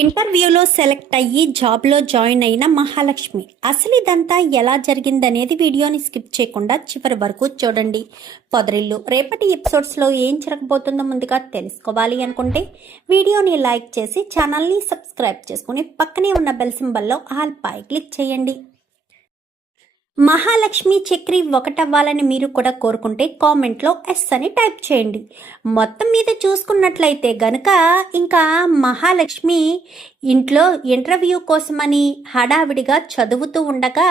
ఇంటర్వ్యూలో సెలెక్ట్ అయ్యి జాబ్లో జాయిన్ అయిన మహాలక్ష్మి అసలు ఇదంతా ఎలా జరిగిందనేది వీడియోని స్కిప్ చేయకుండా చివరి వరకు చూడండి. పొదరిల్లు రేపటి ఎపిసోడ్స్లో ఏం జరగబోతుందో ముందుగా తెలుసుకోవాలి అనుకుంటే వీడియోని లైక్ చేసి ఛానల్ని సబ్స్క్రైబ్ చేసుకుని పక్కనే ఉన్న బెల్ సింబల్లో ఆల్ పై క్లిక్ చేయండి. మహాలక్ష్మి చక్రి ఒకటవ్వాలని మీరు కూడా కోరుకుంటే కామెంట్లో ఎస్ అని టైప్ చేయండి. మొత్తం మీద చూసుకున్నట్లయితే గనుక ఇంకా మహాలక్ష్మి ఇంట్లో ఇంటర్వ్యూ కోసమని హడావిడిగా చదువుతూ ఉండగా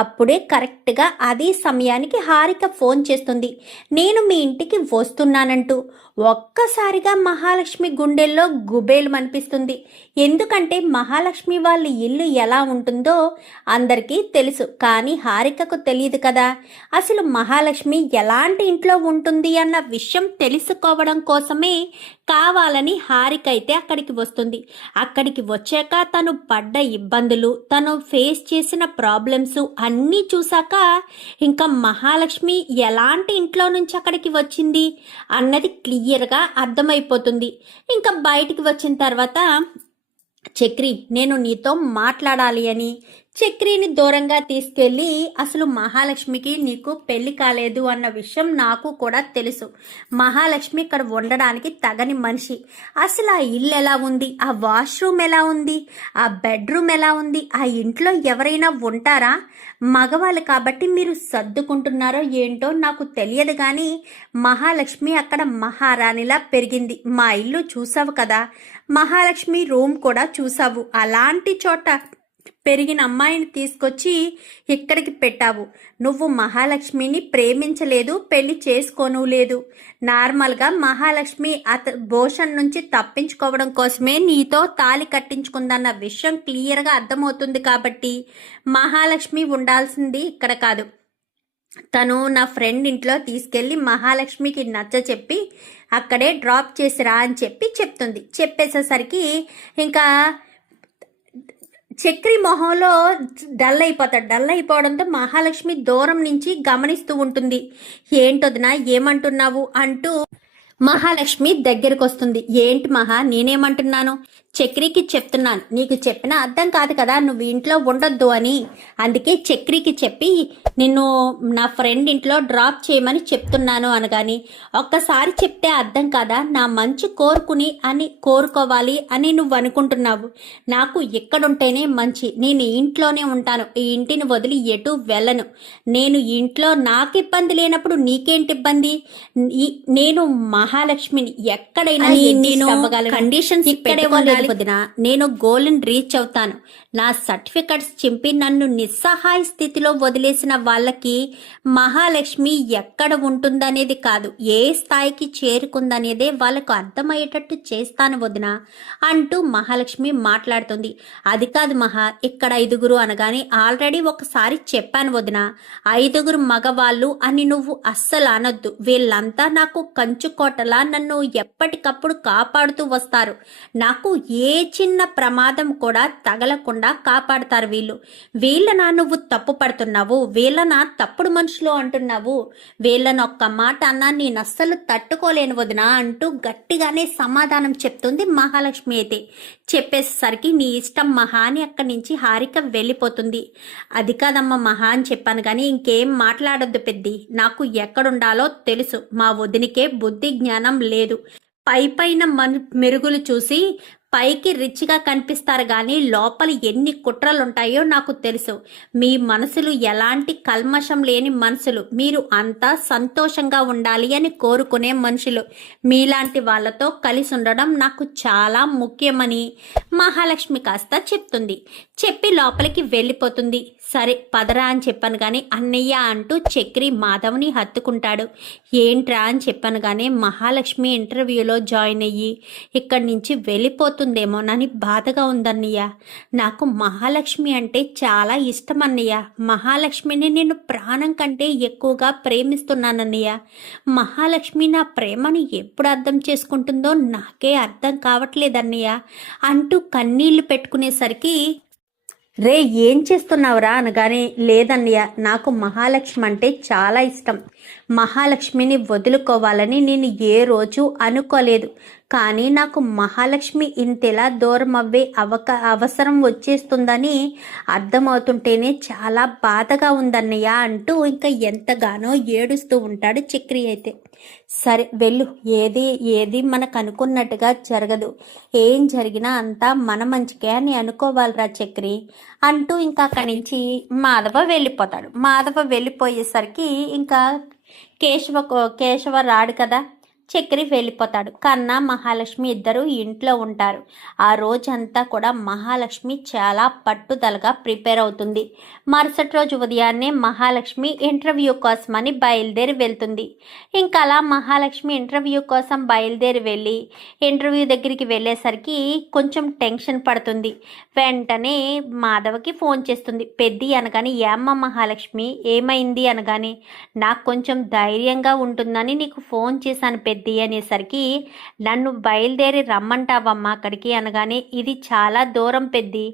అప్పుడే కరెక్ట్గా అదే సమయానికి హారిక ఫోన్ చేస్తుంది. నేను మీ ఇంటికి వస్తున్నానంటూ. ఒక్కసారిగా మహాలక్ష్మి గుండెల్లో గుబేలు అనిపిస్తుంది. ఎందుకంటే మహాలక్ష్మి వాళ్ళ ఇల్లు ఎలా ఉంటుందో అందరికీ తెలుసు, కానీ హారికకు తెలియదు కదా. అసలు మహాలక్ష్మి ఎలాంటి ఇంట్లో ఉంటుంది అన్న విషయం తెలుసుకోవడం కోసమే కావాలని హారిక అయితే అక్కడికి వస్తుంది. అక్కడికి వచ్చాక తను పడ్డ ఇబ్బందులు, తను ఫేస్ చేసిన ప్రాబ్లమ్స్ అన్నీ చూశాక ఇంకా మహాలక్ష్మి ఎలాంటి ఇంట్లో నుంచి అక్కడికి వచ్చింది అన్నది క్లియర్గా అర్థమైపోతుంది. ఇంకా బయటికి వచ్చిన తర్వాత చక్రి నేను నీతో మాట్లాడాలి అని చక్రిని దూరంగా తీసుకెళ్ళి అసలు మహాలక్ష్మికి నీకు పెళ్లి కాలేదు అన్న విషయం నాకు కూడా తెలుసు. మహాలక్ష్మి ఇక్కడ ఉండడానికి తగని మనిషి. అసలు ఆ ఇల్లు ఎలా ఉంది, ఆ వాష్రూమ్ ఎలా ఉంది, ఆ బెడ్రూమ్ ఎలా ఉంది, ఆ ఇంట్లో ఎవరైనా ఉంటారా? మగవాళ్ళు కాబట్టి మీరు సర్దుకుంటున్నారో ఏంటో నాకు తెలియదు, కానీ మహాలక్ష్మి అక్కడ మహారాణిలా పెరిగింది. మా ఇల్లు చూసావు కదా, మహాలక్ష్మి రూమ్ కూడా చూసావు. అలాంటి చోట పెరిగిన అమ్మాయిని తీసుకొచ్చి ఇక్కడికి పెట్టావు. నువ్వు మహాలక్ష్మిని ప్రేమించలేదు, పెళ్లి చేసుకోను లేదు. నార్మల్గా మహాలక్ష్మి భూషణ్ నుంచి తప్పించుకోవడం కోసమే నీతో తాళి కట్టించుకుందన్న విషయం క్లియర్గా అర్థమవుతుంది. కాబట్టి మహాలక్ష్మి ఉండాల్సింది ఇక్కడ కాదు. తను నా ఫ్రెండ్ ఇంట్లో తీసుకెళ్ళి మహాలక్ష్మికి నచ్చ చెప్పి అక్కడే డ్రాప్ చేసిరా అని చెప్తుంది. చెప్పేసేసరికి ఇంకా చక్రి మొహంలో డల్ అయిపోవడంతో మహాలక్ష్మి దూరం నుంచి గమనిస్తూ ఉంటుంది. ఏంటొదినా ఏమంటున్నావు అంటూ మహాలక్ష్మి దగ్గరకు వస్తుంది. ఏంటి మహా, నేనేమంటున్నాను? చక్రికి చెప్తున్నాను, నీకు చెప్పినా అర్థం కాదు కదా, నువ్వు ఇంట్లో ఉండొద్దు అని. అందుకే చక్రికి చెప్పి నిన్ను నా ఫ్రెండ్ ఇంట్లో డ్రాప్ చేయమని చెప్తున్నాను అనగాని, ఒక్కసారి చెప్తే అర్థం కాదా? నా మంచి కోరుకోవాలి అని నువ్వు అనుకుంటున్నావు. నాకు ఇక్కడుంటేనే మంచి, నేను ఇంట్లోనే ఉంటాను, ఈ ఇంటిని వదిలి ఎటు వెళ్ళను. నేను ఇంట్లో నాకు ఇబ్బంది లేనప్పుడు నీకేంటి ఇబ్బంది? నేను మహాలక్ష్మిని ఎక్కడైనా నేను కండిషన్స్ ఇక్కడే ఉండాలి వదినా. నేను గోల్ని రీచ్ అవుతాను. నా సర్టిఫికెట్స్ చింపి నన్ను నిస్సహాయ స్థితిలో వదిలేసిన వాళ్ళకి మహాలక్ష్మి ఎక్కడ ఉంటుందనేది కాదు, ఏ స్థాయికి చేరుకుందనేదే వాళ్ళకు అర్థమయ్యేటట్టు చేస్తాను వదినా అంటూ మహాలక్ష్మి మాట్లాడుతుంది. అది కాదు మహా, ఇక్కడ 5 అనగానే ఆల్రెడీ ఒకసారి చెప్పాను వదినా, 5 మగవాళ్ళు అని నువ్వు అస్సలు అనొద్దు. వీళ్ళంతా నాకు కంచుకోటలా నన్ను ఎప్పటికప్పుడు కాపాడుతూ వస్తారు. నాకు ఏ చిన్న ప్రమాదం కూడా తగలకుండా కాపాడతారు వీళ్ళనా నువ్వు తప్పు పడుతున్నావు, వీళ్ళనా తప్పుడు మనుషులు అంటున్నావు, వీళ్ళని ఒక్క మాట అన్నా నేను అస్సలు తట్టుకోలేను వదినా అంటూ గట్టిగానే సమాధానం చెప్తుంది మహాలక్ష్మి. అయితే చెప్పేసరికి నీ ఇష్టం మహా అని అక్కడి నుంచి హారిక వెళ్ళిపోతుంది. అది కాదమ్మా మహా అని చెప్పాను కానీ ఇంకేం మాట్లాడొద్దు పెద్ది, నాకు ఎక్కడుండాలో తెలుసు. మా వదినికే బుద్ధి జ్ఞానం లేదు. పైన మెరుగులు చూసి పైకి రిచ్గా కనిపిస్తారు కానీ లోపల ఎన్ని కుట్రలుంటాయో నాకు తెలుసు. మీ మనసులు ఎలాంటి కల్మషం లేని మనసులు, మీరు అంతా సంతోషంగా ఉండాలి అని కోరుకునే మనుషులు. మీలాంటి వాళ్ళతో కలిసి ఉండడం నాకు చాలా ముఖ్యమని మహాలక్ష్మి కాస్త చెప్తుంది. చెప్పి లోపలికి వెళ్ళిపోతుంది. సరే పదరా అని చెప్పాను కానీ అన్నయ్య అంటూ చక్రి మాధవ్ని హత్తుకుంటాడు. ఏంట్రా అని చెప్పాను కానీ మహాలక్ష్మి ఇంటర్వ్యూలో జాయిన్ అయ్యి ఇక్కడి నుంచి వెళ్ళిపోతుందేమోనని బాధగా ఉందన్నయ్య. నాకు మహాలక్ష్మి అంటే చాలా ఇష్టం అన్నయ్య. మహాలక్ష్మిని నేను ప్రాణం కంటే ఎక్కువగా ప్రేమిస్తున్నానన్నయ్య. మహాలక్ష్మి నా ప్రేమను ఎప్పుడు అర్థం చేసుకుంటుందో నాకే అర్థం కావట్లేదన్నయ్య అంటూ కన్నీళ్లు పెట్టుకునేసరికి రే ఏం చేస్తున్నావురా అనగానే, లేదన్నయ్య నాకు మహాలక్ష్మి అంటే చాలా ఇష్టం. మహాలక్ష్మిని వదులుకోవాలని నేను ఏ రోజు అనుకోలేదు. కానీ నాకు మహాలక్ష్మి ఇంతలా దూరం అవ్వే అవసరం వచ్చేస్తుందని అర్థమవుతుంటేనే చాలా బాధగా ఉందన్నయ్య అంటూ ఇంకా ఎంతగానో ఏడుస్తూ ఉంటాడు చక్రి అయితే. సరే వెళ్ళు, ఏది ఏది మనకు అనుకున్నట్టుగా జరగదు, ఏం జరిగినా అంతా మన మంచికే అని అనుకోవాలిరా చక్రి అంటూ ఇంకా అక్కడి నుంచి మాధవ వెళ్ళిపోతాడు. మాధవ వెళ్ళిపోయేసరికి ఇంకా కేశవ రాడు కదా, చక్రి వెళ్ళిపోతాడు. కన్నా మహాలక్ష్మి ఇద్దరు ఇంట్లో ఉంటారు. ఆ రోజంతా కూడా మహాలక్ష్మి చాలా పట్టుదలగా ప్రిపేర్ అవుతుంది. మరుసటి రోజు ఉదయాన్నే మహాలక్ష్మి ఇంటర్వ్యూ కోసమని బయలుదేరి వెళ్తుంది. ఇంకా అలా మహాలక్ష్మి ఇంటర్వ్యూ కోసం బయలుదేరి వెళ్ళి ఇంటర్వ్యూ దగ్గరికి వెళ్ళేసరికి కొంచెం టెన్షన్ పడుతుంది. వెంటనే మాధవకి ఫోన్ చేస్తుంది. పెద్ది అనగానే, ఏమ్మ మహాలక్ష్మి ఏమైంది అనగానే, నాకు కొంచెం ధైర్యంగా ఉంటుందని నీకు ఫోన్ చేశాను పెద్ది అనేసరికి, నన్ను బయలుదేరి రమ్మంటావమ్మా అక్కడికి అనగానే, ఇది చాలా దూరం పెద్ది,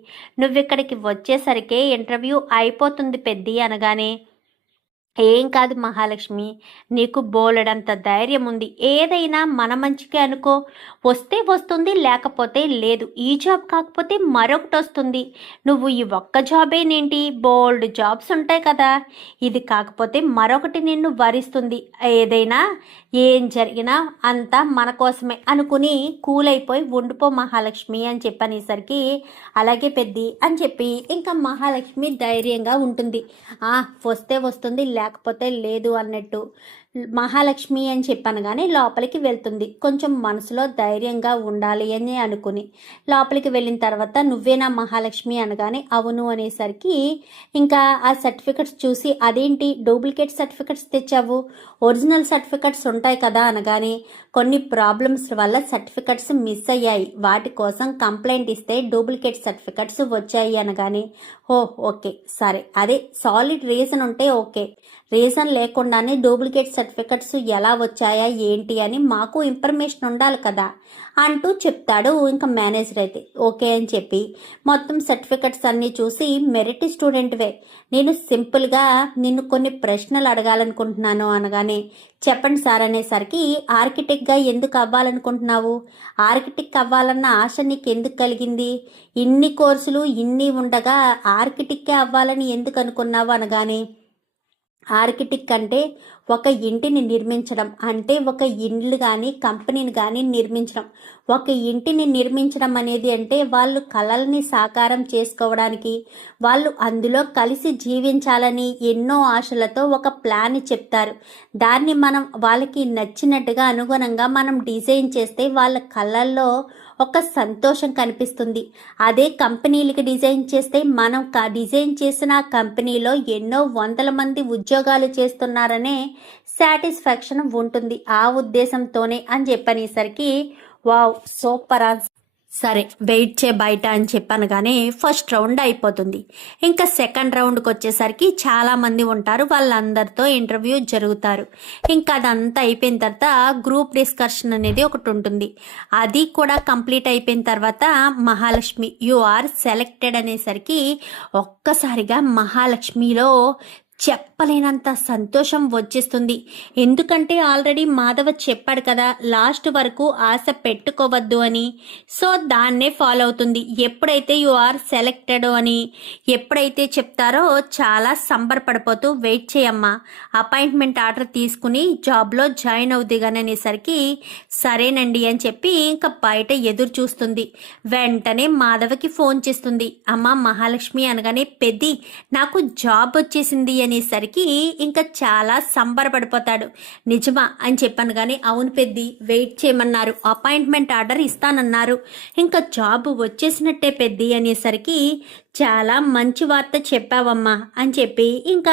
నువ్విక్కడికి వచ్చేసరికే ఇంటర్వ్యూ అయిపోతుంది పెద్ది అనగానే, ఏం కాదు మహాలక్ష్మి, నీకు బోలెడంత ధైర్యం ఉంది, ఏదైనా మన మంచికే అనుకో, వస్తే వస్తుంది లేకపోతే లేదు, ఈ జాబ్ కాకపోతే మరొకటి వస్తుంది, నువ్వు ఈ ఒక్క జాబేనేంటి, బోల్డ్ జాబ్స్ ఉంటాయి కదా, ఇది కాకపోతే మరొకటి నిన్ను వరిస్తుంది, ఏదైనా ఏం జరిగినా అంతా మన కోసమే అనుకుని కూల్ అయిపోయి ఉండిపో మహాలక్ష్మి అని చెప్పనేసరికి, అలాగే పెద్ది అని చెప్పి ఇంకా మహాలక్ష్మి ధైర్యంగా ఉంటుంది. వస్తే వస్తుంది లేకపోతే లేదు అన్నట్టు మహాలక్ష్మి అని చెప్పాను కానీ లోపలికి వెళ్తుంది. కొంచెం మనసులో ధైర్యంగా ఉండాలి అని అనుకుని లోపలికి వెళ్ళిన తర్వాత, నువ్వేనా మహాలక్ష్మి అనగానే అవును అనేసరికి, ఇంకా ఆ సర్టిఫికెట్స్ చూసి, అదేంటి డూప్లికేట్ సర్టిఫికెట్స్ తెచ్చావు, ఒరిజినల్ సర్టిఫికెట్స్ ఉంటాయి కదా అనగానే, కొన్ని ప్రాబ్లమ్స్ వల్ల సర్టిఫికెట్స్ మిస్ అయ్యాయి, వాటి కోసం కంప్లైంట్ ఇస్తే డూప్లికేట్ సర్టిఫికెట్స్ వచ్చాయి అనగానే, ఓకే సరే, అదే సాలిడ్ రీజన్ ఉంటే ఓకే, రీజన్ లేకుండానే డూప్లికేట్ సర్టిఫికెట్స్ ఎలా వచ్చాయా ఏంటి అని మాకు ఇన్ఫర్మేషన్ ఉండాలి కదా అంటూ చెప్తాడు. ఇంకా మేనేజర్ అయితే ఓకే అని చెప్పి మొత్తం సర్టిఫికెట్స్ అన్నీ చూసి, మెరిట్ స్టూడెంట్వే, నేను సింపుల్గా నిన్ను కొన్ని ప్రశ్నలు అడగాలనుకుంటున్నాను అనగానే, చెప్పండి సార్ అనేసరికి, ఆర్కిటెక్ట్గా ఎందుకు అవ్వాలనుకుంటున్నావు, ఆర్కిటెక్ట్ అవ్వాలన్న ఆశ నీకు ఎందుకు కలిగింది, ఇన్ని కోర్సులు ఇన్ని ఉండగా ఆర్కిటెక్టే అవ్వాలని ఎందుకు అనుకున్నావు అనగానే, ఆర్కిటెక్ట్ అంటే ఒక ఇంటిని నిర్మించడం, అంటే ఒక ఇల్లు కానీ కంపెనీని కానీ నిర్మించడం, ఒక ఇంటిని నిర్మించడం అనేది అంటే వాళ్ళు కలల్ని సాకారం చేసుకోవడానికి, వాళ్ళు అందులో కలిసి జీవించాలని ఎన్నో ఆశలతో ఒక ప్లాన్ చెప్తారు, దాన్ని మనం వాళ్ళకి నచ్చినట్టుగా అనుగుణంగా మనం డిజైన్ చేస్తే వాళ్ళ కళ్ళల్లో ఒక సంతోషం కనిపిస్తుంది. అదే కంపెనీలకి డిజైన్ చేస్తే మనం డిజైన్ చేసిన కంపెనీలో ఎన్నో వందల మంది ఉద్యోగాలు చేస్తున్నారనే సాటిస్ఫాక్షన్ ఉంటుంది. ఆ ఉద్దేశంతోనే అని చెప్పనేసరికి, వావ్ సూపర్ సరే వెయిట్ చే బయట అని చెప్పాను కానీ ఫస్ట్ రౌండ్ అయిపోతుంది. ఇంకా సెకండ్ రౌండ్కి వచ్చేసరికి చాలామంది ఉంటారు, వాళ్ళందరితో ఇంటర్వ్యూ జరుగుతారు. ఇంకా అదంతా అయిపోయిన తర్వాత గ్రూప్ డిస్కషన్ అనేది ఒకటి ఉంటుంది. అది కూడా కంప్లీట్ అయిపోయిన తర్వాత మహాలక్ష్మి యు ఆర్ సెలెక్టెడ్ అనేసరికి ఒక్కసారిగా మహాలక్ష్మిలో చెప్పలేనంత సంతోషం వచ్చేస్తుంది. ఎందుకంటే ఆల్రెడీ మాధవ చెప్పాడు కదా లాస్ట్ వరకు ఆశ పెట్టుకోవద్దు అని, సో దాన్నే ఫాలో అవుతుంది. ఎప్పుడైతే యు ఆర్ సెలెక్టెడ్ అని ఎప్పుడైతే చెప్తారో చాలా సంబరపడిపోతూ, వెయిట్ చేయమ్మా, అపాయింట్మెంట్ ఆర్డర్ తీసుకుని జాబ్లో జాయిన్ అవుదిగాననేసరికి, సరేనండి అని చెప్పి ఇంకా బయట ఎదురు చూస్తుంది. వెంటనే మాధవకి ఫోన్ చేస్తుంది. అమ్మ మహాలక్ష్మి అనగానే, పెద్ది నాకు జాబ్ వచ్చేసింది అనేసరికి ఇంకా చాలా సంబరపడిపోతాడు. నిజమా అని చెప్పాను కానీ, అవును పెద్ది వెయిట్ చేయమన్నారు, అపాయింట్మెంట్ ఆర్డర్ ఇస్తానన్నారు, ఇంకా జాబ్ వచ్చేసినట్టే పెద్ది అనేసరికి, చాలా మంచి వార్త చెప్పావమ్మా అని చెప్పి ఇంకా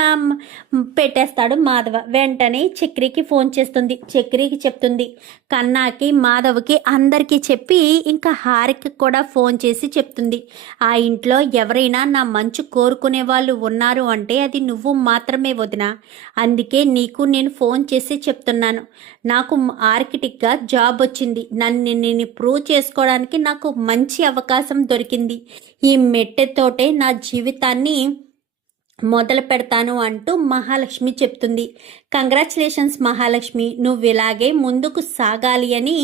పెట్టేస్తాడు మాధవ. వెంటనే చక్రికి ఫోన్ చేస్తుంది. చక్రికి చెప్తుంది, కన్నాకి మాధవ్కి అందరికీ చెప్పి ఇంకా హారికి కూడా ఫోన్ చేసి చెప్తుంది, ఆ ఇంట్లో ఎవరైనా నా మంచు కోరుకునే వాళ్ళు ఉన్నారు అంటే అది నువ్వు మాత్రమే వదినా, అందుకే నీకు నేను ఫోన్ చేసి చెప్తున్నాను, నాకు ఆర్కిటెక్ట్గా జాబ్ వచ్చింది, నన్ను నేను ప్రూవ్ చేసుకోవడానికి నాకు మంచి అవకాశం దొరికింది, ఈ మెట్టెతో తోటే నా జీవితాన్ని మొదలు పెడతాను అంటూ మహాలక్ష్మి చెప్తుంది. కంగ్రాచులేషన్స్ మహాలక్ష్మి, నువ్వు ఇలాగే ముందుకు సాగాలి అని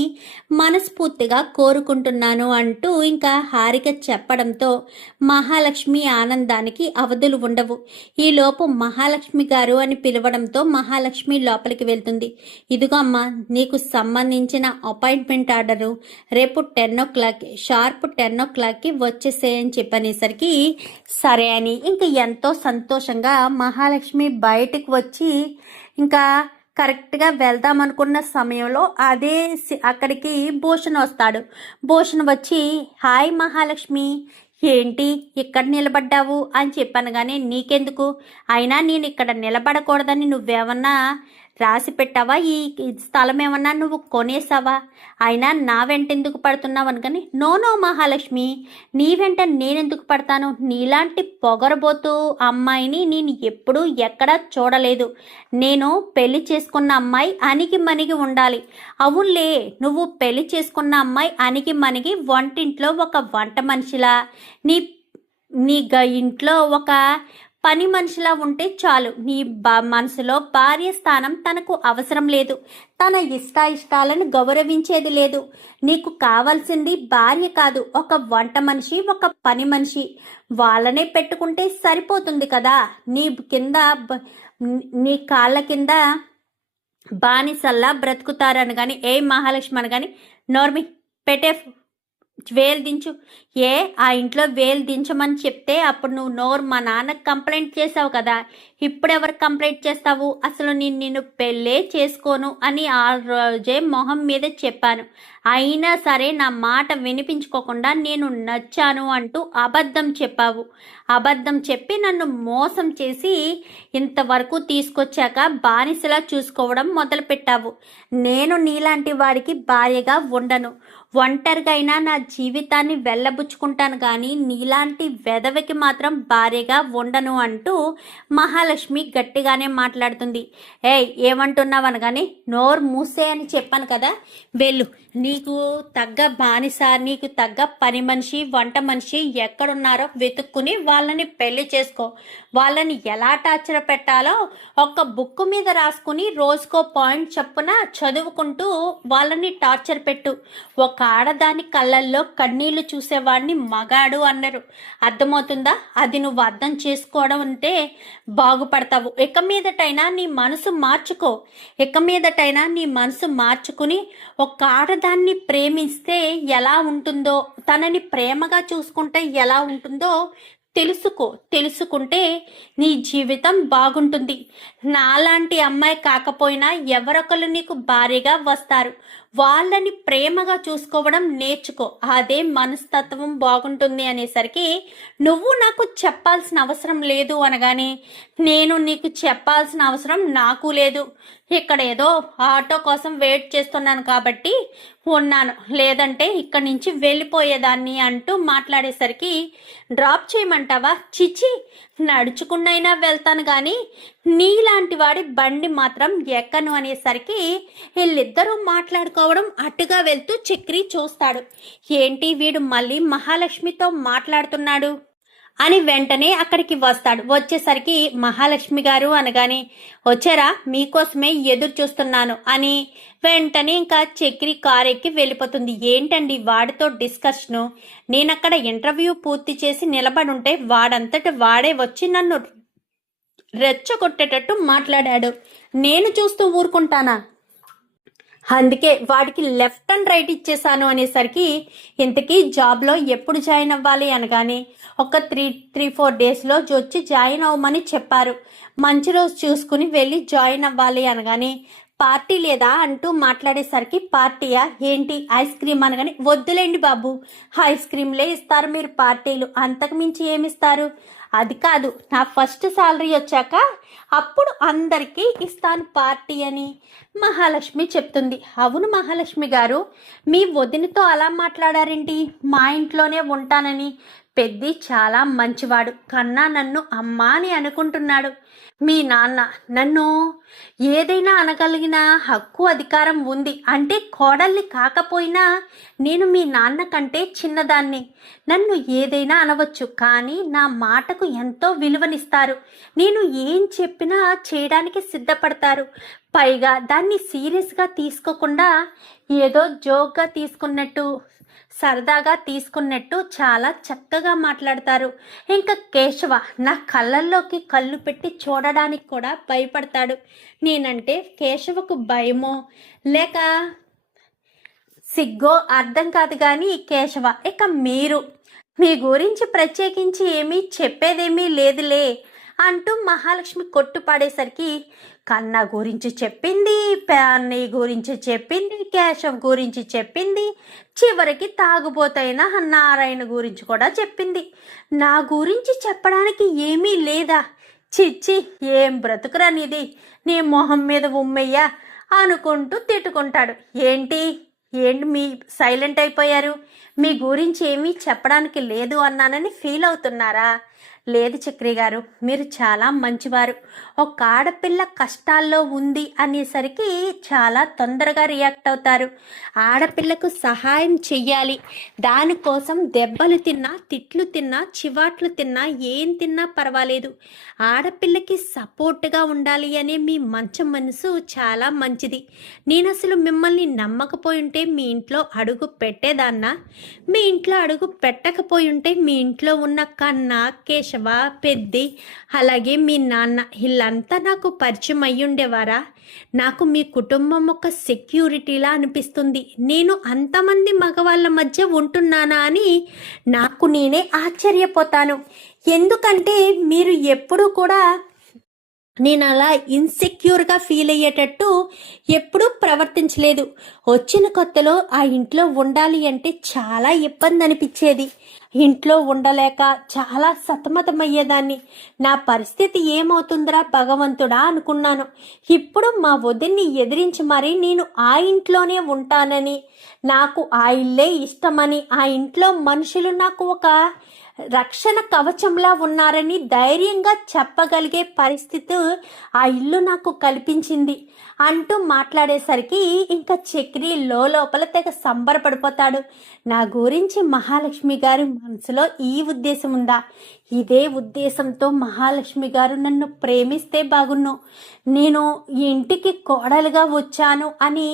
మనస్ఫూర్తిగా కోరుకుంటున్నాను అంటూ ఇంకా హారిక చెప్పడంతో మహాలక్ష్మి ఆనందానికి అవధులు ఉండవు. ఈలోపు మహాలక్ష్మి గారు అని పిలవడంతో మహాలక్ష్మి లోపలికి వెళ్తుంది. ఇదిగో అమ్మా, నీకు సంబంధించిన అపాయింట్మెంట్ ఆర్డరు రేపు 10 షార్ప్ 10 వచ్చేసేయని చెప్పనేసరికి సరే అని ఇంకా ఎంతో సంతోషంగా మహాలక్ష్మి బయటకు వచ్చి ఇంకా కరెక్ట్గా వెళ్దాం అనుకున్న సమయంలో అక్కడికి భూషణ్ వస్తాడు. భూషణ్ వచ్చి, హాయ్ మహాలక్ష్మి, ఏంటి ఇక్కడ నిలబడ్డావు అని చెప్పాను కానీ నీకెందుకు, అయినా నేను ఇక్కడ నిలబడకూడదని నువ్వేమన్నా రాసి పెట్టావా, ఈ స్థలం ఏమన్నా నువ్వు కొనేసావా, అయినా నా వెంట ఎందుకు పడుతున్నావు అనుకని. నో మహాలక్ష్మి, నీ వెంట నేనెందుకు పడతాను, నీలాంటి పొగరబోతూ అమ్మాయిని నేను ఎప్పుడూ ఎక్కడా చూడలేదు. నేను పెళ్లి చేసుకున్న అమ్మాయి అణిగి మణిగి ఉండాలి. అవునులే, నువ్వు పెళ్లి చేసుకున్న అమ్మాయి అణిగి మణిగి వంటింట్లో ఒక వంట మనిషిలా, నీ ఇంట్లో ఒక పని మనిషిలా ఉంటే చాలు. నీ మనసులో భార్య స్థానం తనకు అవసరం లేదు. తన ఇష్టాలను గౌరవించేది లేదు. నీకు కావాల్సింది భార్య కాదు, ఒక వంట మనిషి, ఒక పని మనిషి. వాళ్ళనే పెట్టుకుంటే సరిపోతుంది కదా. నీ కాళ్ళ కింద బానిసల్లా బ్రతుకుతారని కానీ ఏ మహాలక్ష్మి అని కానీ నోర్మి పెట్టే, వేలు దించు. ఆ ఇంట్లో వేలు దించమని చెప్తే అప్పుడు నువ్వు నోరు మా నాన్నకు కంప్లైంట్ చేసావు కదా, ఇప్పుడెవరికి కంప్లైంట్ చేస్తావు, అసలు నిన్ను పెళ్ళే చేసుకోను అని ఆ రోజే మొహం మీద చెప్పాను. అయినా సరే నా మాట వినిపించుకోకుండా నేను నచ్చాను అంటూ అబద్ధం చెప్పావు. అబద్ధం చెప్పి నన్ను మోసం చేసి ఇంతవరకు తీసుకొచ్చాక బానిసలా చూసుకోవడం మొదలుపెట్టావు. నేను నీలాంటి వాడికి భార్యగా ఉండను. ఒంటరిగా అయినా నా జీవితాన్ని వెళ్ళబుచ్చుకుంటాను కానీ నీలాంటి వెధవకి మాత్రం భార్యగా ఉండను అంటూ మహాలక్ష్మి గట్టిగానే మాట్లాడుతుంది. ఏమంటున్నావు అనగానే నోరు మూసే అని చెప్పాను కదా, వెళ్ళు. నీకు తగ్గ బానిస, నీకు తగ్గ పని మనిషి, వంట మనిషి ఎక్కడున్నారో వెతుక్కుని వాళ్ళని పెళ్లి చేసుకో. వాళ్ళని ఎలా టార్చర్ పెట్టాలో ఒక బుక్ మీద రాసుకుని రోజుకో పాయింట్ చొప్పున చదువుకుంటూ వాళ్ళని టార్చర్ పెట్టు. ఒక ఆడదాని కళ్ళల్లో కన్నీళ్లు చూసేవాడిని మగాడు అన్నారు. అర్థమవుతుందా? అది నువ్వు అర్థం చేసుకోవడం అంటే బాగుపడతావు. ఇక మీదటైనా నీ మనసు మార్చుకో. ఇక మీదటైనా నీ మనసు మార్చుకుని ఒక ఆడదాన్ని ప్రేమిస్తే ఎలా ఉంటుందో, తనని ప్రేమగా చూసుకుంటే ఎలా ఉంటుందో తెలుసుకుంటే నీ జీవితం బాగుంటుంది. నాలాంటి అమ్మాయి కాకపోయినా ఎవరొకరు నీకు భారీగా వస్తారు. వాళ్ళని ప్రేమగా చూసుకోవడం నేర్చుకో. అదే మనస్తత్వం బాగుంటుంది అనేసరికి నువ్వు నాకు చెప్పాల్సిన అవసరం లేదు అనగానే నేను నీకు చెప్పాల్సిన అవసరం నాకు లేదు. ఇక్కడ ఏదో ఆటో కోసం వెయిట్ చేస్తున్నాను కాబట్టి ఉన్నాను, లేదంటే ఇక్కడి నుంచి వెళ్ళిపోయేదాన్ని అంటూ మాట్లాడేసరికి డ్రాప్ చేయమంటావా? చిచి, నడుచుకున్నైనా వెళ్తాను కానీ నీలాంటి వాడి బండి మాత్రం ఎక్కను అనేసరికి వీళ్ళిద్దరూ మాట్లాడుకోవడం అటుగా వెళ్తూ చక్రి చూస్తాడు. ఏంటి వీడు మళ్ళీ మహాలక్ష్మితో మాట్లాడుతున్నాడు అని వెంటనే అక్కడికి వస్తాడు. వచ్చేసరికి మహాలక్ష్మి గారు అనగానే వచ్చారా, మీకోసమే ఎదురు చూస్తున్నాను అని వెంటనే ఇంకా చక్రి కారు ఎక్కి వెళ్ళిపోతుంది. ఏంటండి వాడితో డిస్కషను? నేనక్కడ ఇంటర్వ్యూ పూర్తి చేసి నిలబడుంటే వాడంతట వాడే వచ్చి నన్ను రెచ్చగొట్టేటట్టు మాట్లాడాడు. నేను చూస్తూ ఊరుకుంటానా? అందుకే వాడికి లెఫ్ట్ అండ్ రైట్ ఇచ్చేసాను అనేసరికి ఇంతకీ జాబ్లో ఎప్పుడు జాయిన్ అవ్వాలి అనగానే ఒక 3-4 డేస్లో వచ్చి జాయిన్ అవ్వమని చెప్పారు. మంచి రోజు చూసుకుని వెళ్ళి జాయిన్ అవ్వాలి అనగానే పార్టీ లేదా అంటూ మాట్లాడేసరికి పార్టీయా ఏంటి, ఐస్ క్రీమ్ అనగానే వద్దులేండి బాబు, ఐస్ క్రీమ్లే ఇస్తారు మీరు పార్టీలు, అంతకు మించి ఏమిస్తారు అది కాదు, నా ఫస్ట్ శాలరీ వచ్చాక అప్పుడు అందరికీ ఇస్తాను పార్టీ అని మహాలక్ష్మి చెప్తుంది. అవును మహాలక్ష్మి గారు, మీ వదినతో అలా మాట్లాడారేంటి? మా ఇంట్లోనే ఉంటానని. పెద్ది చాలా మంచివాడు, కన్నా నన్ను అమ్మా అని అనుకుంటున్నాడు. మీ నాన్న నన్ను ఏదైనా అనగలిగిన హక్కు అధికారం ఉంది. అంటే కోడల్ని కాకపోయినా నేను మీ నాన్న కంటే చిన్నదాన్ని. నన్ను ఏదైనా అనవచ్చు, కానీ నా మాటకు ఎంతో విలువనిస్తారు. నేను ఏం చెప్పినా చేయడానికి సిద్ధపడతారు. పైగా దాన్ని సీరియస్గా తీసుకోకుండా ఏదో జోక్గా తీసుకున్నట్టు, సరదాగా తీసుకున్నట్టు చాలా చక్కగా మాట్లాడతారు. ఇంకా కేశవ నా కళ్ళల్లోకి కళ్ళు పెట్టి చూడడానికి కూడా భయపడతాడు. నేనంటే కేశవకు భయమో లేక సిగ్గో అర్థం కాదు. కానీ కేశవ, ఇక మీరు మీ గురించి ప్రత్యేకించి ఏమీ చెప్పేదేమీ లేదులే అంటూ మహాలక్ష్మి కొట్టుపడేసరికి కన్నా గురించి చెప్పింది, అన్నయ్య గురించి చెప్పింది, కేశవ్ గురించి చెప్పింది, చివరికి తాగుబోతైన నారాయణ గురించి కూడా చెప్పింది. నా గురించి చెప్పడానికి ఏమీ లేదా? చిచ్చి, ఏం బ్రతుకురానిది, నీ మొహం మీద ఉమ్మయ్యా అనుకుంటూ తిట్టుకుంటాడు. ఏంటి మీ సైలెంట్ అయిపోయారు? మీ గురించి ఏమీ చెప్పడానికి లేదు అన్నానని ఫీల్ అవుతున్నారా? లేదు చక్రి గారు, మీరు చాలా మంచివారు. ఒక ఆడపిల్ల కష్టాల్లో ఉంది అనేసరికి చాలా తొందరగా రియాక్ట్ అవుతారు. ఆడపిల్లకు సహాయం చెయ్యాలి, దానికోసం దెబ్బలు తిన్నా, తిట్లు తిన్నా, చివాట్లు తిన్నా, ఏం తిన్నా పర్వాలేదు, ఆడపిల్లకి సపోర్ట్గా ఉండాలి అనే మీ మంచి మనసు చాలా మంచిది. నేను అసలు మిమ్మల్ని నమ్మకపోయి ఉంటే మీ ఇంట్లో అడుగు పెట్టేదాన్నా? మీ ఇంట్లో అడుగు పెట్టకపోయి ఉంటే మీ ఇంట్లో ఉన్న కన్నా, కేశవ, పెద్ది, అలాగే మీ నాన్న వీళ్ళంతా నాకు పరిచయం అయ్యుండేవారా? నాకు మీ కుటుంబం ఒక సెక్యూరిటీలా అనిపిస్తుంది. నేను అంతమంది మగవాళ్ళ మధ్య ఉంటున్నానా అని నాకు నేనే ఆశ్చర్యపోతాను. ఎందుకంటే మీరు ఎప్పుడూ కూడా నేను అలా ఇన్సెక్యూర్గా ఫీల్ అయ్యేటట్టు ఎప్పుడూ ప్రవర్తించలేదు. వచ్చిన కొత్తలో ఆ ఇంట్లో ఉండాలి అంటే చాలా ఇబ్బంది అనిపించేది. ఇంట్లో ఉండలేక చాలా సతమతమయ్యేదాన్ని. నా పరిస్థితి ఏమవుతుందిరా భగవంతుడా అనుకున్నాను. ఇప్పుడు మా వదిన్ని ఎదిరించి మరీ నేను ఆ ఇంట్లోనే ఉంటానని, నాకు ఆ ఇల్లే ఇష్టమని, ఆ ఇంట్లో మనుషులు నాకు ఒక రక్షణ కవచంలా ఉన్నారని ధైర్యంగా చెప్పగలిగే పరిస్థితి ఆ ఇల్లు నాకు కల్పించింది అంటూ మాట్లాడేసరికి ఇంకా చక్రి లోపల తెగ సంబరపడిపోతాడు. నా గురించి మహాలక్ష్మి గారి మనసులో ఈ ఉద్దేశం ఉందా? ఇదే ఉద్దేశంతో మహాలక్ష్మి గారు నన్ను ప్రేమిస్తే బాగున్ను. నేను ఇంటికి కోడలుగా వచ్చాను అని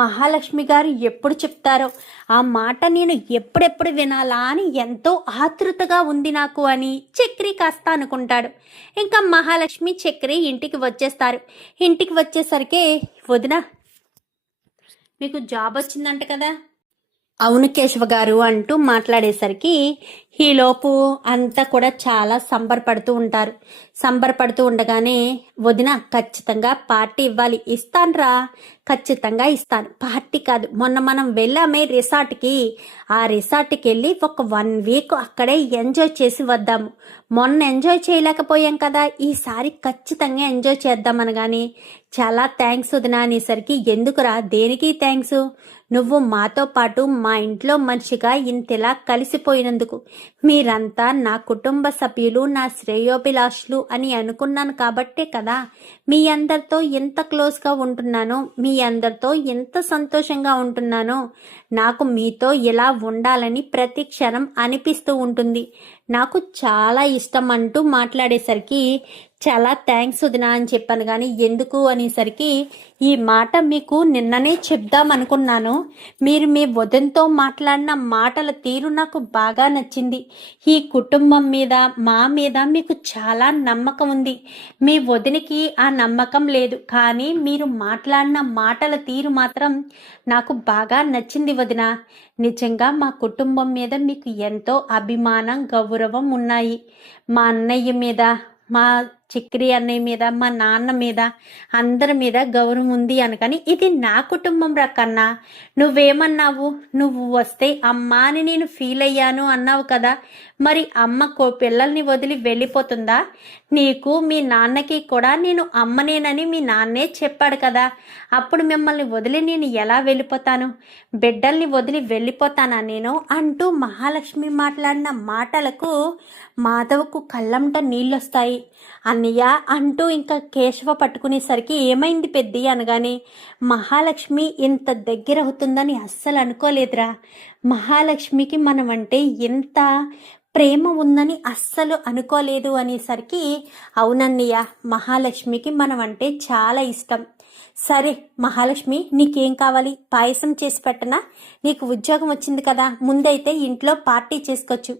మహాలక్ష్మి గారు ఎప్పుడు చెప్తారో ఆ మాట నేను ఎప్పుడెప్పుడు వినాలా అని ఎంతో ఆతృతగా ఉంది నాకు అని చక్రి కాస్త అనుకుంటాడు. ఇంకా మహాలక్ష్మి చక్రి ఇంటికి వచ్చేస్తారు. ఇంటికి వచ్చేసరికి, వదిన మీకు జాబ్ వచ్చిందంట కదా? అవును కేశవ గారు అంటూ మాట్లాడేసరికి ఈలోపు అంతా కూడా చాలా సంబరపడుతూ ఉంటారు. సంబరపడుతూ ఉండగానే, వదిన ఖచ్చితంగా పార్టీ ఇవ్వాలి. ఇస్తానురా, ఖచ్చితంగా ఇస్తాను. పార్టీ కాదు, మొన్న మనం వెళ్ళామే రిసార్ట్కి, ఆ రిసార్ట్కి వెళ్ళి ఒక 1 వీక్ అక్కడే ఎంజాయ్ చేసి వద్దాము. మొన్న ఎంజాయ్ చేయలేకపోయాం కదా, ఈసారి ఖచ్చితంగా ఎంజాయ్ చేద్దామనగానే, చాలా థ్యాంక్స్ వదిన అనేసరికి, ఎందుకురా, దేనికి థ్యాంక్స్? నువ్వు మాతో పాటు మా ఇంట్లో మనిషిగా ఇంతలా కలిసిపోయినందుకు. మీరంతా నా కుటుంబ సభ్యులు, నా శ్రేయోభిలాషులు అని అనుకున్నాను కాబట్టే కదా మీ అందరితో ఎంత క్లోజ్గా ఉంటున్నానో, మీ అందరితో ఎంత సంతోషంగా ఉంటున్నానో. నాకు మీతో ఇలా ఉండాలని ప్రతి క్షణం అనిపిస్తూ ఉంటుంది. నాకు చాలా ఇష్టం అంటూ మాట్లాడేసరికి, చాలా థ్యాంక్స్ వదినా అని చెప్పాను. కానీ ఎందుకు అనేసరికి, ఈ మాట మీకు నిన్ననే చెప్దామనుకున్నాను. మీరు మీ వదినతో మాట్లాడిన మాటల తీరు నాకు బాగా నచ్చింది. ఈ కుటుంబం మీద, మా మీద మీకు చాలా నమ్మకం ఉంది. మీ వదినికి ఆ నమ్మకం లేదు, కానీ మీరు మాట్లాడిన మాటల తీరు మాత్రం నాకు బాగా నచ్చింది వదిన. నిజంగా మా కుటుంబం మీద మీకు ఎంతో అభిమానం, గౌరవం ఉన్నాయి. మా అన్నయ్య మీద, మా చక్రి అన్నయ్య మీద, మా నాన్న మీద, అందరి మీద గౌరవం ఉంది అనకని ఇది నా కుటుంబం రా కన్నా. నువ్వేమన్నావు? నువ్వు వస్తే అమ్మ అని నేను ఫీల్ అయ్యాను అన్నావు కదా. మరి అమ్మ పిల్లల్ని వదిలి వెళ్ళిపోతుందా? నీకు మీ నాన్నకి కూడా నేను అమ్మనేనని మీ నాన్నే చెప్పాడు కదా. అప్పుడు మిమ్మల్ని వదిలి నేను ఎలా వెళ్ళిపోతాను? బిడ్డల్ని వదిలి వెళ్ళిపోతానా నేను అంటూ మహాలక్ష్మి మాట్లాడిన మాటలకు మాధవకు కళ్ళంట నీళ్ళొస్తాయి. అన్నయ్య అంటూ ఇంకా కేశవ పట్టుకునేసరికి ఏమైంది పెద్ది అనగానే, మహాలక్ష్మి ఇంత దగ్గర అవుతుందని అస్సలు అనుకోలేదురా. మహాలక్ష్మికి మనం అంటే ఎంత ప్రేమ ఉందని అస్సలు అనుకోలేదు అనేసరికి, అవునన్నయ్య, మహాలక్ష్మికి మనం అంటే చాలా ఇష్టం. సరే మహాలక్ష్మి, నీకేం కావాలి? పాయసం చేసి పెట్టనా? నీకు ఉద్యోగం వచ్చింది కదా, ముందైతే ఇంట్లో పార్టీ చేసుకోవచ్చు.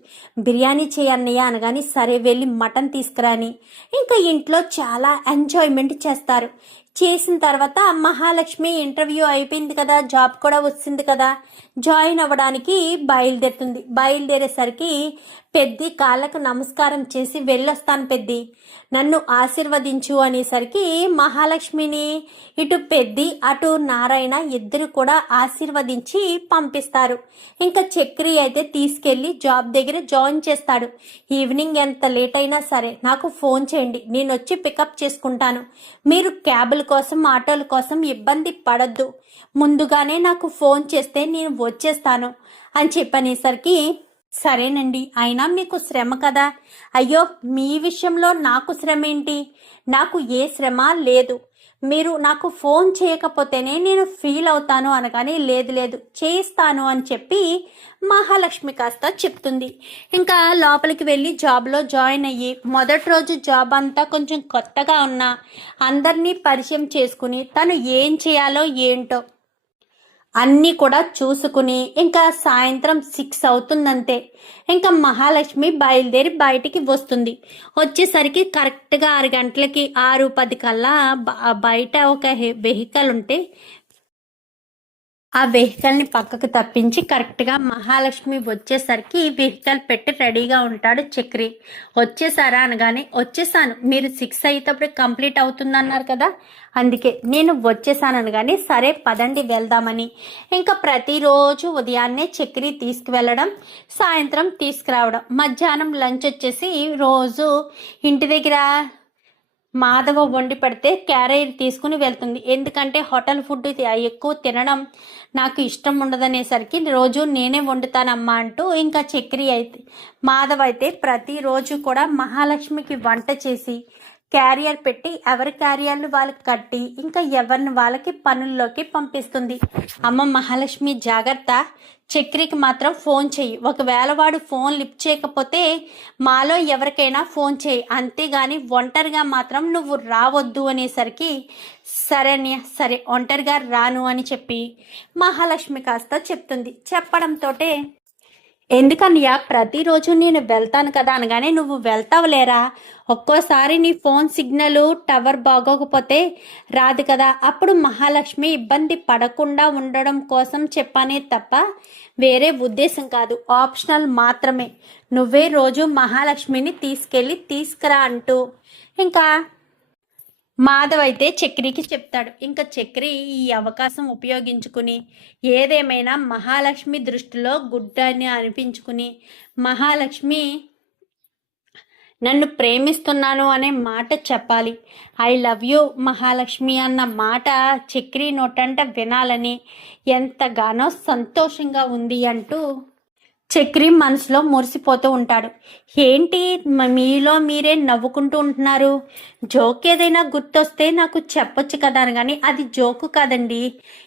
బిర్యానీ చేయన్నయ్య అనగాని, సరే వెళ్ళి మటన్ తీసుకురాని. ఇంకా ఇంట్లో చాలా ఎంజాయ్మెంట్ చేస్తారు. చేసిన తర్వాత మహాలక్ష్మి ఇంటర్వ్యూ అయిపోయింది కదా, జాబ్ కూడా వచ్చింది కదా, జాయిన్ అవ్వడానికి బయలుదేరుతుంది. బయలుదేరేసరికి పెద్ది కాళ్ళకు నమస్కారం చేసి వెళ్ళొస్తాను పెద్ది, నన్ను ఆశీర్వదించు అనేసరికి మహాలక్ష్మిని ఇటు పెద్ది అటు నారాయణ ఇద్దరు కూడా ఆశీర్వదించి పంపిస్తారు. ఇంకా చక్రి అయితే తీసుకెళ్లి జాబ్ దగ్గర జాయిన్ చేస్తాడు. ఈవినింగ్ ఎంత లేట్ అయినా సరే నాకు ఫోన్ చేయండి, నేను వచ్చి పికప్ చేసుకుంటాను. మీరు క్యాబుల కోసం ఆటోల కోసం ఇబ్బంది పడద్దు, ముందుగానే నాకు ఫోన్ చేస్తే నేను వచ్చేస్తాను అని చెప్పనేసరికి, సరేనండి, అయినా మీకు శ్రమ కదా. అయ్యో, మీ విషయంలో నాకు శ్రమ ఏంటి? నాకు ఏ శ్రమ లేదు. మీరు నాకు ఫోన్ చేయకపోతేనే నేను ఫీల్ అవుతాను అనగానే, లేదు లేదు చేయిస్తాను అని చెప్పి మహాలక్ష్మి కాస్త చెప్తుంది. ఇంకా లోపలికి వెళ్ళి జాబ్లో జాయిన్ అయ్యి మొదటి రోజు జాబ్ అంతా కొంచెం కొత్తగా ఉన్నా అందరినీ పరిచయం చేసుకుని తను ఏం చేయాలో ఏంటో అన్నీ కూడా చూసుకుని ఇంకా సాయంత్రం 6 అవుతుందంతే. ఇంకా మహాలక్ష్మి బయలుదేరి బయటికి వస్తుంది. వచ్చేసరికి కరెక్ట్గా 6 గంటలకి 6:10 కల్లా బయట ఒక వెహికల్ ఉంటే ఆ వెహికల్ని పక్కకు తప్పించి కరెక్ట్గా మహాలక్ష్మి వచ్చేసరికి వెహికల్ పెట్టి రెడీగా ఉంటాడు చక్రి. వచ్చేసారా అనగానే, వచ్చేసాను, మీరు 6 అయ్యేటప్పుడు కంప్లీట్ అవుతుందన్నారు కదా, అందుకే నేను వచ్చేసాను అనగానే, సరే పదండి వెళ్దామని. ఇంకా ప్రతిరోజు ఉదయాన్నే చక్రి తీసుకువెళ్ళడం, సాయంత్రం తీసుకురావడం. మధ్యాహ్నం లంచ్ వచ్చేసి రోజు ఇంటి దగ్గర మాధవ వండి పెడితే క్యారియర్ తీసుకుని వెళ్తుంది. ఎందుకంటే హోటల్ ఫుడ్ ఎక్కువ తినడం నాకు ఇష్టం ఉండదనేసరికి రోజు నేనే వండుతానమ్మా అంటూ ఇంకా చక్రి అయితే మాధవ్ అయితే ప్రతిరోజు కూడా మహాలక్ష్మికి వంట చేసి క్యారియర్ పెట్టి ఎవరి క్యారియర్లు వాళ్ళకి కట్టి ఇంకా ఎవరిని వాళ్ళకి పనుల్లోకి పంపిస్తుంది. అమ్మ మహాలక్ష్మి జాగ్రత్త, చక్రికి మాత్రం ఫోన్ చెయ్యి, ఒకవేళ వాడు ఫోన్ లిఫ్ట్ చేయకపోతే మాలో ఎవరికైనా ఫోన్ చేయి, అంతేగాని ఒంటరిగా మాత్రం నువ్వు రావద్దు అనేసరికి, సరే ఒంటరిగా రాను అని చెప్పి మహాలక్ష్మి కాస్త చెప్తుంది. చెప్పడంతో, ఎందుకన్నయ్య ప్రతిరోజు నేను వెళ్తాను కదా అనగానే, నువ్వు వెళ్తావులేరా, ఒక్కోసారి నీ ఫోన్ సిగ్నల్ టవర్ బాగోకపోతే రాదు కదా, అప్పుడు మహాలక్ష్మి ఇబ్బంది పడకుండా ఉండడం కోసం చెప్పానే తప్ప వేరే ఉద్దేశం కాదు, ఆప్షనల్ మాత్రమే. నువ్వే రోజు మహాలక్ష్మిని తీసుకురా అంటూ ఇంకా మాధవ్ అయితే చక్రికి చెప్తాడు. ఇంకా చక్రి ఈ అవకాశం ఉపయోగించుకుని ఏదేమైనా మహాలక్ష్మి దృష్టిలో గుడ్డని అనిపించుకుని, మహాలక్ష్మి నన్ను ప్రేమిస్తున్నాను అనే మాట చెప్పాలి, ఐ లవ్ యూ మహాలక్ష్మి అన్న మాట చక్రి నోటంట వినాలని ఎంతగానో సంతోషంగా ఉంది అంటూ చక్రి మనసులో మురిసిపోతూ ఉంటాడు. ఏంటి మీలో మీరే నవ్వుకుంటూ ఉంటున్నారు? జోక్ ఏదైనా గుర్తొస్తే నాకు చెప్పొచ్చు కదా అనగాని, అది జోకు కాదండి,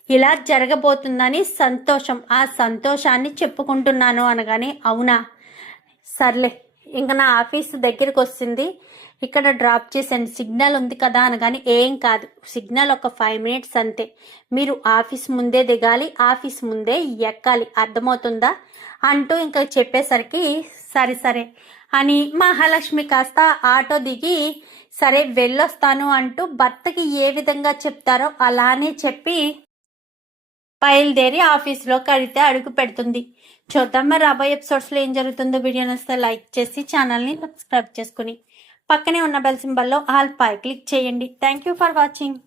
ఇలా జరగబోతుందని సంతోషం, ఆ సంతోషాన్ని చెప్పుకుంటున్నాను అనగానే, అవునా, సర్లే, ఇంకా నా ఆఫీస్ దగ్గరికి వస్తుంది, ఇక్కడ డ్రాప్ చేసాను, సిగ్నల్ ఉంది కదా అనగాని, ఏం కాదు, సిగ్నల్ ఒక 5 మినిట్స్ అంతే, మీరు ఆఫీస్ ముందే దిగాలి, ఆఫీస్ ముందే ఎక్కాలి, అర్థమవుతుందా అంటూ ఇంకా చెప్పేసరికి, సరే అని మహాలక్ష్మి కాస్త ఆటో దిగి సరే వెళ్ళొస్తాను అంటూ భర్తకి ఏ విధంగా చెప్తారో అలానే చెప్పి బయలుదేరి ఆఫీస్లో కడితే అడుగు పెడుతుంది. చూద్దాం మరి రాబోయే ఎపిసోడ్స్లో ఏం జరుగుతుందో. వీడియో నచ్చితే లైక్ చేసి ఛానల్ని సబ్స్క్రైబ్ చేసుకుని పక్కనే ఉన్న బెల్ సింబల్లో ఆల్ పై క్లిక్ చేయండి. Thank you for watching.